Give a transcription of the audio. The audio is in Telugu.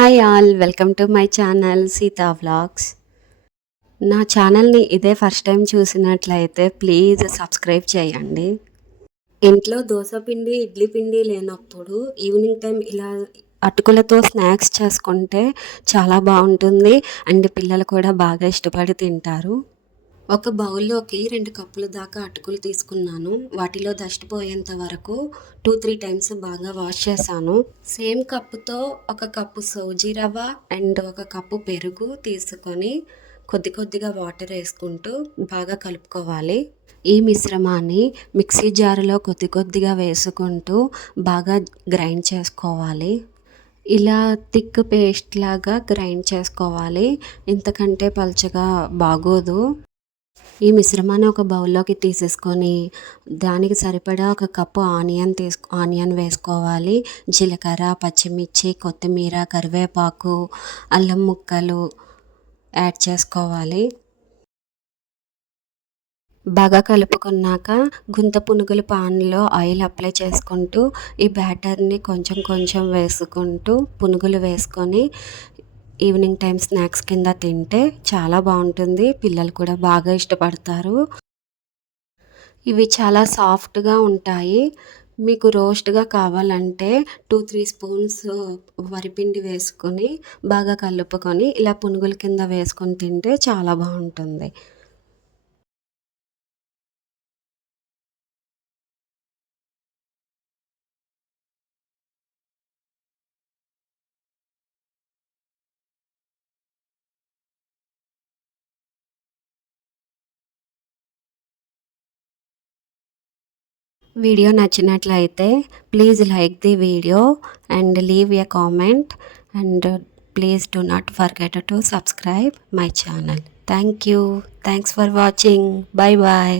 Hi all welcome to my channel Sita vlogs నా ఛానల్ని ఇదే ఫస్ట్ టైం చూసినట్లయితే ప్లీజ్ సబ్స్క్రైబ్ చేయండి. ఇంట్లో దోశ పిండి ఇడ్లీ పిండి లేనప్పుడు ఈవినింగ్ టైం ఇలా అటుకులతో స్నాక్స్ చేసుకుంటే చాలా బాగుంటుంది. అండ్ పిల్లలు కూడా బాగా ఇష్టపడి తింటారు. ఒక బౌల్లోకి రెండు కప్పుల దాకా అటుకులు తీసుకున్నాను. వాటిలో దష్టి పోయేంత వరకు టూ త్రీ టైమ్స్ బాగా వాష్ చేశాను. సేమ్ కప్పుతో ఒక కప్పు సోజీ రవ్వ అండ్ ఒక కప్పు పెరుగు తీసుకొని కొద్ది కొద్దిగా వాటర్ వేసుకుంటూ బాగా కలుపుకోవాలి. ఈ మిశ్రమాన్ని మిక్సీ జారులో కొద్ది కొద్దిగా వేసుకుంటూ బాగా గ్రైండ్ చేసుకోవాలి. ఇలా థిక్ పేస్ట్ లాగా గ్రైండ్ చేసుకోవాలి. ఇంతకంటే పలుచగా బాగోదు. ఈ మిశ్రమాన్ని ఒక బౌల్లోకి తీసేసుకొని దానికి సరిపడా ఒక కప్పు ఆనియన్ తీసు ఆనియన్ వేసుకోవాలి. జీలకర్ర పచ్చిమిర్చి కొత్తిమీర కరివేపాకు అల్లం ముక్కలు యాడ్ చేసుకోవాలి. బాగా కలుపుకున్నాక గుంత పునుగుల పాన్లో ఆయిల్ అప్లై చేసుకుంటూ ఈ బ్యాటర్ని కొంచెం కొంచెం వేసుకుంటూ పునుగులు వేసుకొని ఈవినింగ్ టైం స్నాక్స్ కింద తింటే చాలా బాగుంటుంది. పిల్లలు కూడా బాగా ఇష్టపడతారు. ఇవి చాలా సాఫ్ట్గా ఉంటాయి. మీకు రోస్ట్గా కావాలంటే టూ త్రీ స్పూన్స్ వరిపిండి వేసుకొని బాగా కలుపుకొని ఇలా పునుగుల కింద వేసుకొని తింటే చాలా బాగుంటుంది. వీడియో నచ్చినట్లయితే please like the video and leave a comment and please do not forget to subscribe my channel. Thank you thanks for watching. Bye bye.